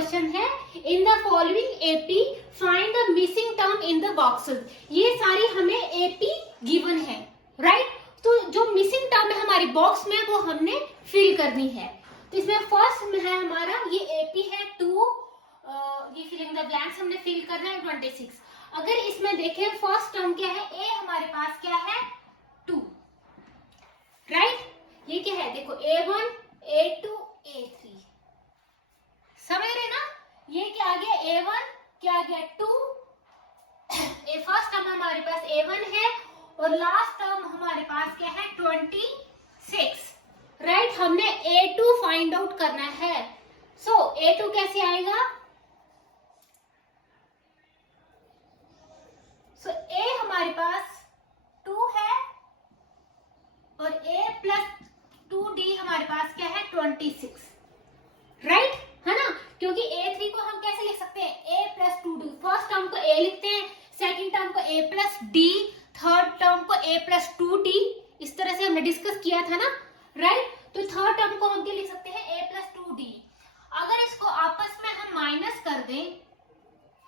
Question है in the following AP find the missing term in the boxes. ये सारी हमें एपी गिवन है, राइट। तो जो मिसिंग टर्म है हमारी बॉक्स में वो हमने फिल करनी है। तो इसमें फर्स्ट में है हमारा ये एपी है 2, ये फिलिंग द ब्लैंक्स हमने फिल करना है 26। अगर इसमें देखें फर्स्ट टर्म क्या है, ए हमारे पास क्या है 2, राइट। ये क्या है देखो A1 A2 A3, समझ रहे ना। ये क्या आ गया A1, क्या आ गया 2, फर्स्ट टर्म हमारे पास A1 है और लास्ट टर्म हमारे पास क्या है 26, राइट। हमने A2 फाइंड आउट करना है। सो A2 कैसे आएगा, सो A हमारे पास 2 है और A प्लस 2D हमारे पास क्या है 26, राइट, है ना। क्योंकि A3 को हम कैसे लिख सकते हैं, A plus 2D। First term को A लिखते हैं, सेकंड टर्म को A plus D, third term को A प्लस 2D। इस तरह से हमने डिस्कस किया था ना, राइट। तो थर्ड टर्म को हम क्या लिख सकते हैं A प्लस 2D। अगर इसको आपस में हम माइनस कर दें,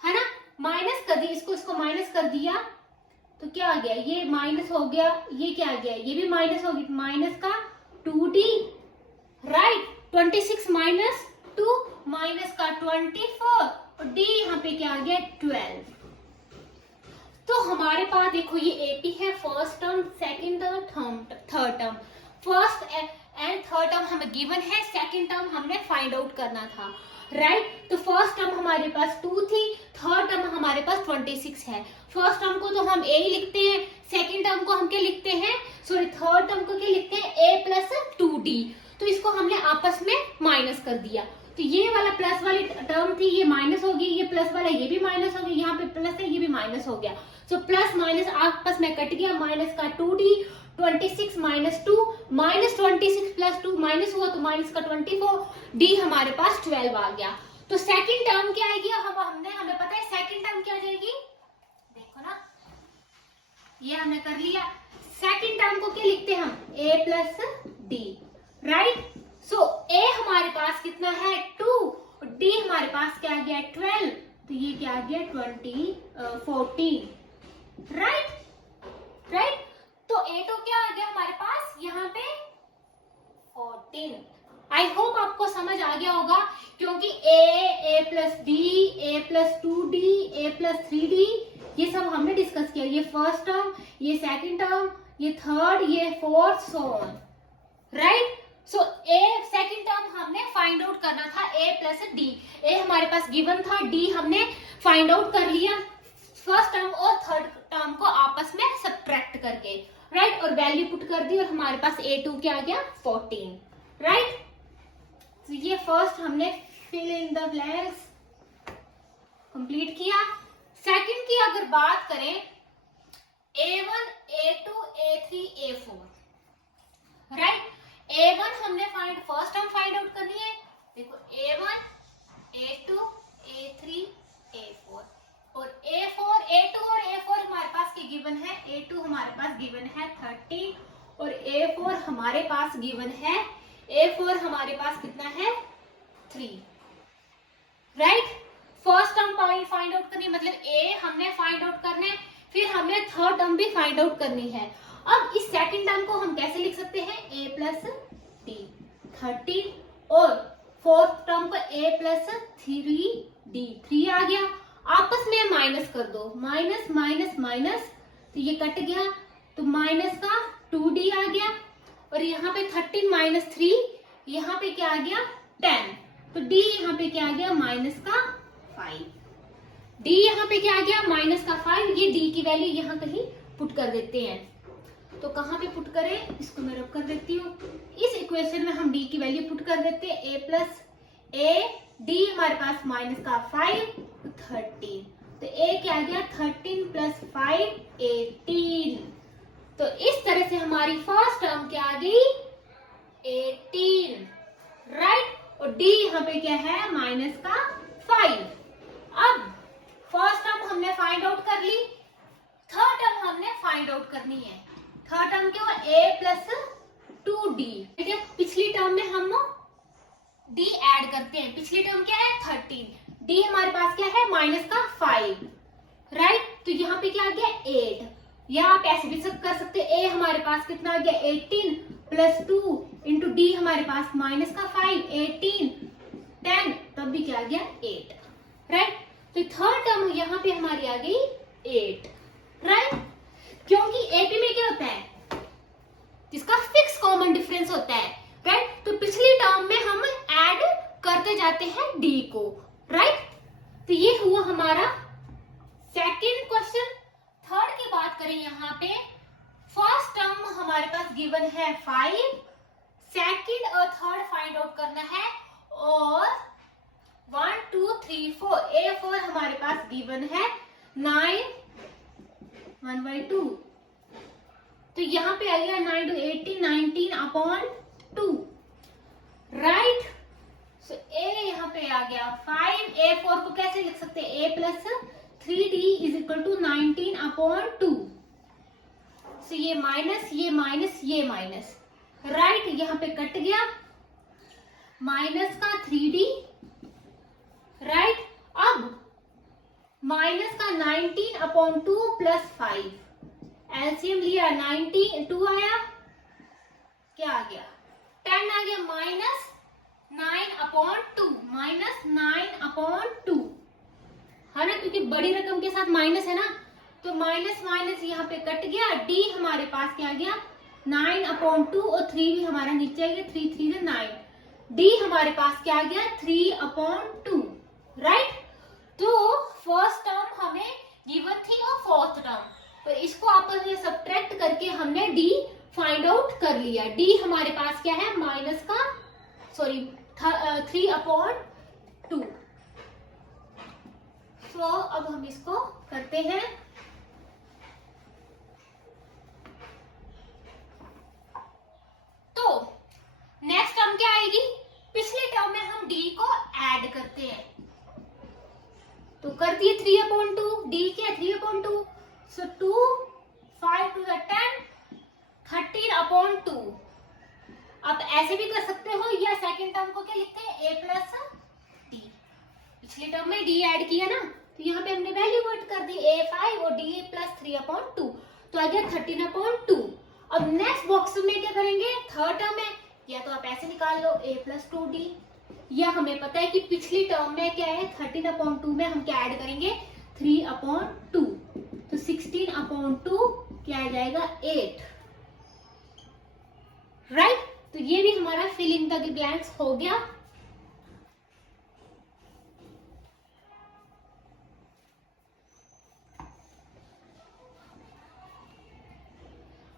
है ना, माइनस कर दी, इसको माइनस कर दिया तो क्या आ गया, ये माइनस हो गया, ये क्या आ गया, ये भी माइनस हो गया, माइनस का 2D, राइट। 26 माइनस 2 माइनस का 24 और D यहाँ पे क्या आ गया 12। तो हमारे पास देखो ये एपी है first term, second term, third term. First and third term हमें गिवन है, सेकंड टर्म हमने फाइंड आउट करना था, राइट। तो फर्स्ट टर्म हमारे पास 2 थी, थर्ड टर्म हमारे पास 26 है। फर्स्ट टर्म को तो हम ए लिखते हैं, सेकंड टर्म को हम क्या लिखते हैं, सॉरी थर्ड टर्म को क्या लिखते हैं ए प्लस 2D। तो इसको हमने आपस में माइनस कर दिया। तो ये वाला प्लस वाली टर्म थी, ये माइनस हो गई, ये प्लस वाला ये भी माइनस हो गया, यहाँ पे प्लस है ये भी माइनस हो गया। सो प्लस माइनस आपस में कट गया, माइनस का 2D, 26 minus 2, minus 26 plus 2 minus हुआ तो माइनस का 24, D हमारे पास 12 आ गया। तो सेकंड टर्म क्या आएगी, हमें पता है सेकंड टर्म क्या आ जाएगी, देखो ना, ये हमने कर लिया। सेकंड टर्म को क्या लिखते हैं हम, A plus D, right. So A हमारे पास कितना है 2, D हमारे पास क्या आ गया 12, तो ये क्या आ गया 14, राइट, राइट। तो A2 क्या आ गया हमारे पास यहाँ पे 14। आई होप आपको समझ आ गया होगा, क्योंकि A plus D, A plus 2D, A plus 3D ये सब हमने डिस्कस किया। ये फर्स्ट टर्म, ये सेकंड टर्म, ये थर्ड, ये fourth, so on, right. So A second term हमने फाइंड आउट करना था A प्लस D। A हमारे पास गिवन था, D हमने फाइंड आउट कर लिया फर्स्ट टर्म और थर्ड टर्म को आपस में सब्ट्रैक्ट करके, राइट, और वैल्यू पुट कर दी और हमारे पास A2 क्या आ गया 14, राइट। तो ये फर्स्ट हमने fill in the blanks complete किया। सेकंड की अगर बात करें A1 A2 A3 A4, right. A1 हमने फर्स्ट टर्म फाइंड आउट करनी है, देखो A1 A2 A3 A4 और A4 A2 और A4 हमारे पास के गिवन है, A2 हमारे पास गिवन है 13 और A4 हमारे पास गिवन है, A4 हमारे पास कितना है 3, right. First term find out करनी मतलब A हमने फाइंड आउट करना है, फिर हमने थर्ड टर्म भी फाइंड आउट करनी है। अब इस सेकंड टर्म को हम कैसे लिख सकते हैं, A प्लस D 13 और फोर्थ टर्म को A प्लस 3D, 3 आ गया, आपस में माइनस कर दो, माइनस माइनस माइनस, तो ये कट गया, तो माइनस का 2D आ गया और यहाँ पे 13 माइनस 3, यहाँ पे क्या आ गया 10, तो D यहाँ पे क्या आ गया माइनस का 5, D यहाँ पे क्या आ गया माइनस का 5। ये D की वैल्यू यहाँ कहीं पुट कर देते हैं, तो कहाँ पे पुट करें, इसको मैं रब कर देती हूँ। इस इक्वेशन में हम D की वैल्यू पुट कर देते हैं, A प्लस A, D हमारे पास माइनस का 5 13, तो A क्या आ गया 13 प्लस 5 18। तो इस तरह से हमारी फर्स्ट टर्म क्या आ गई 18, राइट, और D यहाँ पे क्या है माइनस का 5। अब फर्स्ट टर्म हमने फाइंड आउट कर ली, थर्ड टर्म हमने फाइंड आउट करनी है। थर्ड टर्म क्या हुआ A प्लस 2D, ठीक है। पिछली टर्म में हम डी ऐड करते हैं। पिछली टर्म क्या है 13, डी हमारे पास क्या है माइनस का 5, राइट। तो यहाँ पे क्या आ गया 8, या आप ऐसे भी सब कर सकते हैं, ए हमारे पास कितना आ गया 18 प्लस 2 इंटू डी हमारे पास माइनस का 5, 18 10, तब भी क्या आ गया 8, राइट। तो थर्ड टर्म यहाँ पे हमारी आ गई 8, राइट। क्योंकि एपी में क्या होता है, जिसका फिक्स कॉमन डिफरेंस होता है, राइट। तो पिछली टर्म में हम ऐड करते जाते हैं डी को, राइट। तो ये हुआ हमारा सेकंड क्वेश्चन। थर्ड की बात करें यहाँ पे, फर्स्ट टर्म हमारे पास गिवन है 5, सेकंड और थर्ड फाइंड आउट करना है, और 1 2 3 4 A4 हमारे पास गिवन है 9 1/2। तो यहाँ पे आ गया 9 to 18 19/2, राइट। सो A यहाँ पे आ गया 5, A4 को कैसे लिख सकते हैं, A plus 3D is equal to 19/2। So ये माइनस ये माइनस ये माइनस, राइट, यहाँ पे कट गया, माइनस का 3D, राइट। अब माइनस का 19/2 प्लस 5, एलसीएम लिया 2 आया, क्या आ गया 10 आ गया, माइनस 9/2, माइनस 9/2 है ना, क्योंकि बड़ी रकम के साथ माइनस है ना, तो माइनस माइनस यहाँ पे कट गया, डी हमारे पास क्या आ गया 9/2, और 3 भी हमारा नीचे आ गया, 3 3 9, डी हमारे पास क्या आ गया 3/2, राइट। तो फर्स्ट टर्म हमें गिवन थी और फोर्थ टर्म, तो इसको आपस में सब्ट्रैक्ट करके हमने डी फाइंड आउट कर लिया। डी हमारे पास क्या है माइनस का 3/2। तो अब हम इसको करते हैं, तो नेक्स्ट टर्म क्या आएगी, पिछले टर्म में हम डी को ऐड करते हैं, तो कर दिए 3/2, डी क्या 3/2, सो 2 5 to the 10 13/2। आप ऐसे भी कर सकते हो, या सेकंड टर्म को क्या लिखते हैं a प्लस डी, पिछले टर्म में डी ऐड किया ना, तो यहाँ पे हमने वैल्यू पुट कर दी a 5 और d प्लस 3/2, तो आ गया 13/2। अब नेक्स्ट बॉक्स में क्या करेंगे, थर्ड टर्म है, या तो आप ऐसे निकाल लो a प्लस 2d, या हमें पता है कि पिछली टर्म में क्या है 13/2 में हम क्या ऐड करेंगे 3/2, तो 16/2 क्या आ जाएगा 8, राइट। तो ये भी हमारा फिल इन द ब्लैंक्स हो गया।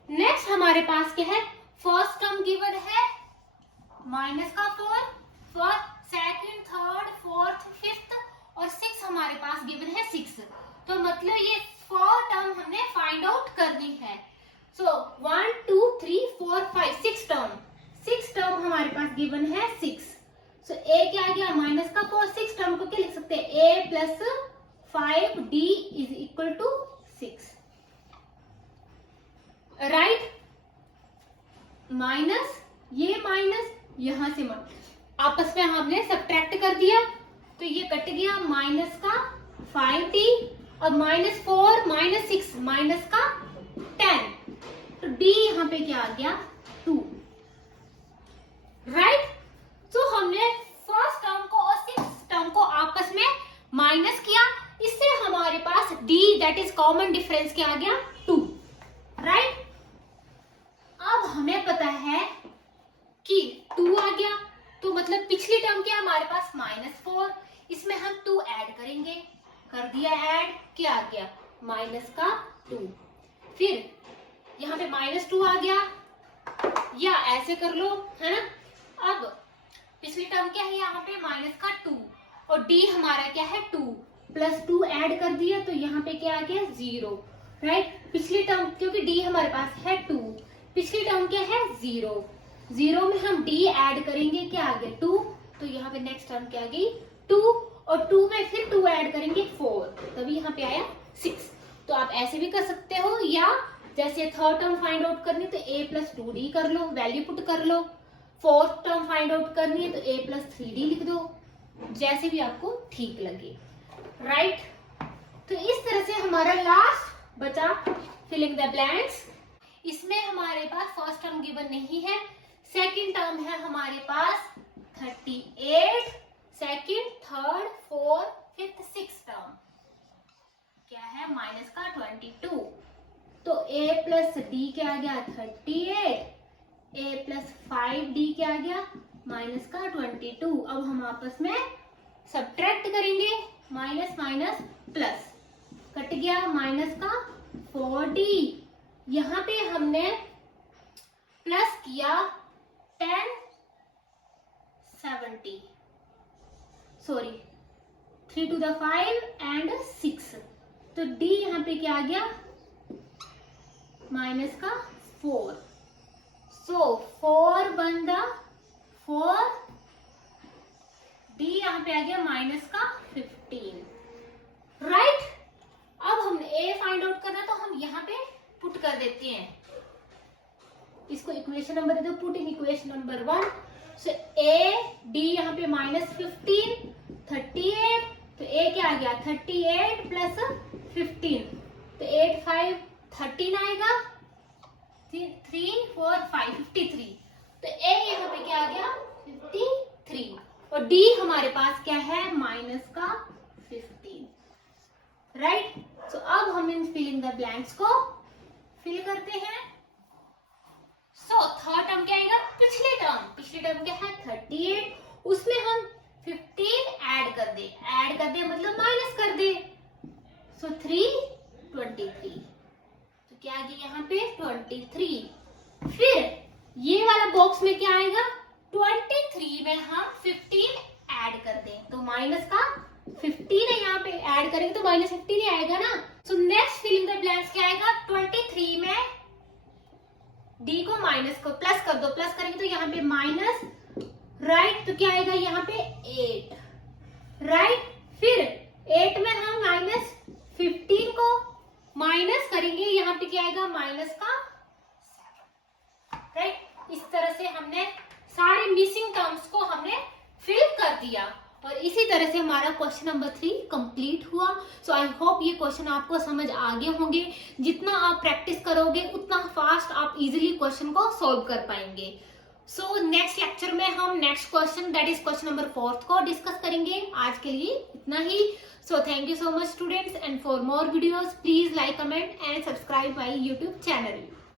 नेक्स्ट हमारे पास क्या है, फर्स्ट टर्म गिवन है माइनस का 4, first second third fourth fifth और 6 हमारे पास गिवन है 6, तो मतलब ये 4 टर्म हमने फाइंड आउट करनी है। सो 1 2 3 4 5 6 टर्म हमारे पास गिवन है 6, सो a क्या आ गया माइनस का 4, 6 टर्म को क्या लिख सकते हैं a plus 5d is equal to 6, right. Minus ये माइनस यहां से आपस में हमने सब्ट्रैक्ट कर दिया, तो ये कट गया, माइनस का 5d और -4 -6 माइनस का 10, तो d यहाँ पे क्या आ गया 2, राइट। तो हमने फर्स्ट टर्म को और 6 टर्म को आपस में माइनस किया, इससे हमारे पास d that is common difference क्या आ गया 2, राइट। अब हमें पता है कि 2 आ गया, तो मतलब पिछली टर्म क्या हमारे पास -4, इसमें हम 2 ऐड करेंगे, कर दिया ऐड, क्या आ गया माइनस का 2, फिर यहाँ पे -2 आ गया, या ऐसे कर लो, है ना। अब पिछली टर्म क्या है यहाँ पे माइनस का 2, और d हमारा क्या है 2 प्लस 2 ऐड कर दिया, तो यहाँ पे क्या आ गया 0, राइट। पिछली टर्म क्योंकि d हमारे पास है 2, पिछली टर्म क्या है 0, 0 में हम d ऐड करेंगे, क्या आ गया 2, तो यहाँ पे नेक्स्ट टर्म क्या आ गई 2, और 2 में फिर 2 ऐड करेंगे 4, तभी यहाँ पे आया 6। तो आप ऐसे भी कर सकते हो, या जैसे थर्ड टर्म फाइंड आउट करनी तो a प्लस 2d कर लो, वैल्यू पुट कर लो, फोर्थ टर्म फाइंड आउट करनी है तो a प्लस 3d लिख दो, जैसे भी आपको ठीक लगे, राइट। तो इस तरह से हमारा लास्ट बचा फिलिंग द ब्लैंक्स। इसमें हमारे पास फर्स्ट टर्म गिवन नहीं है, सेकंड टर्म है हमारे पास 38, second, third, fourth, fifth, six term क्या है माइनस का 22। तो a प्लस डी क्या आ गया 38, a प्लस 5d क्या आ गया माइनस का 22। अब हम आपस में सब्ट्रैक्ट करेंगे, माइनस माइनस प्लस, कट गया माइनस का 4d। यहाँ पे हमने प्लस किया 1070, सॉरी 3 to the 5 एंड 6, तो d यहाँ पे क्या आ गया माइनस का 4। सो 4 बन द 4, d यहाँ पे आ गया माइनस का 15, राइट। अब हमने a फाइंड आउट करना, तो हम यहाँ पे पुट कर देते हैं, इसको इक्वेशन नंबर दे दो, put in equation number 1। So a d यहाँ पे माइनस 15, 38, तो a क्या आ गया 38 प्लस 15, तो 8 5 13 आएगा, 3 4 5 53, तो a यहाँ पे क्या आ गया 53, और d हमारे पास क्या है माइनस का 15, राइट। सो अब हम इन फिलिंग द ब्लैंक्स को फिल करते हैं। सो थर्ड टर्म क्या आएगा, पिछले टर्म क्या है 38, उसमें हम 15 ऐड कर दे मतलब माइनस कर दे, सो 3 23, तो क्या आ गया यहाँ पे 23। फिर ये वाला बॉक्स में क्या आएगा 23 में हम 15 ऐड कर दें, तो माइनस का 15 है, यहाँ पे ऐड करेंगे तो माइनस 15 ही आएगा ना। So next filling the blanks क्या आएगा 23 में d को माइनस को प्लस कर दो, प्लस करेंगे तो यहाँ पे माइनस, राइट, तो क्या आएगा यहाँ पे 8, राइट। फिर 8 में हम माइनस 15 को माइनस करेंगे, यहाँ पे क्या आएगा माइनस का 7, राइट। इस तरह से हमने सारे मिसिंग टर्म्स को हमने फिल कर दिया, और इसी तरह से हमारा क्वेश्चन नंबर 3 कंप्लीट हुआ। सो आई होप ये क्वेश्चन आपको समझ आ गए होंगे, जितना आप प्रैक्टिस करोगे उतना फास्ट आप इजीली क्वेश्चन को सॉल्व कर पाएंगे। सो नेक्स्ट लेक्चर में हम next question that is question number 4 को डिस्कस करेंगे। आज के लिए इतना ही। So thank you so much students, and for more videos please like, comment and subscribe my YouTube channel.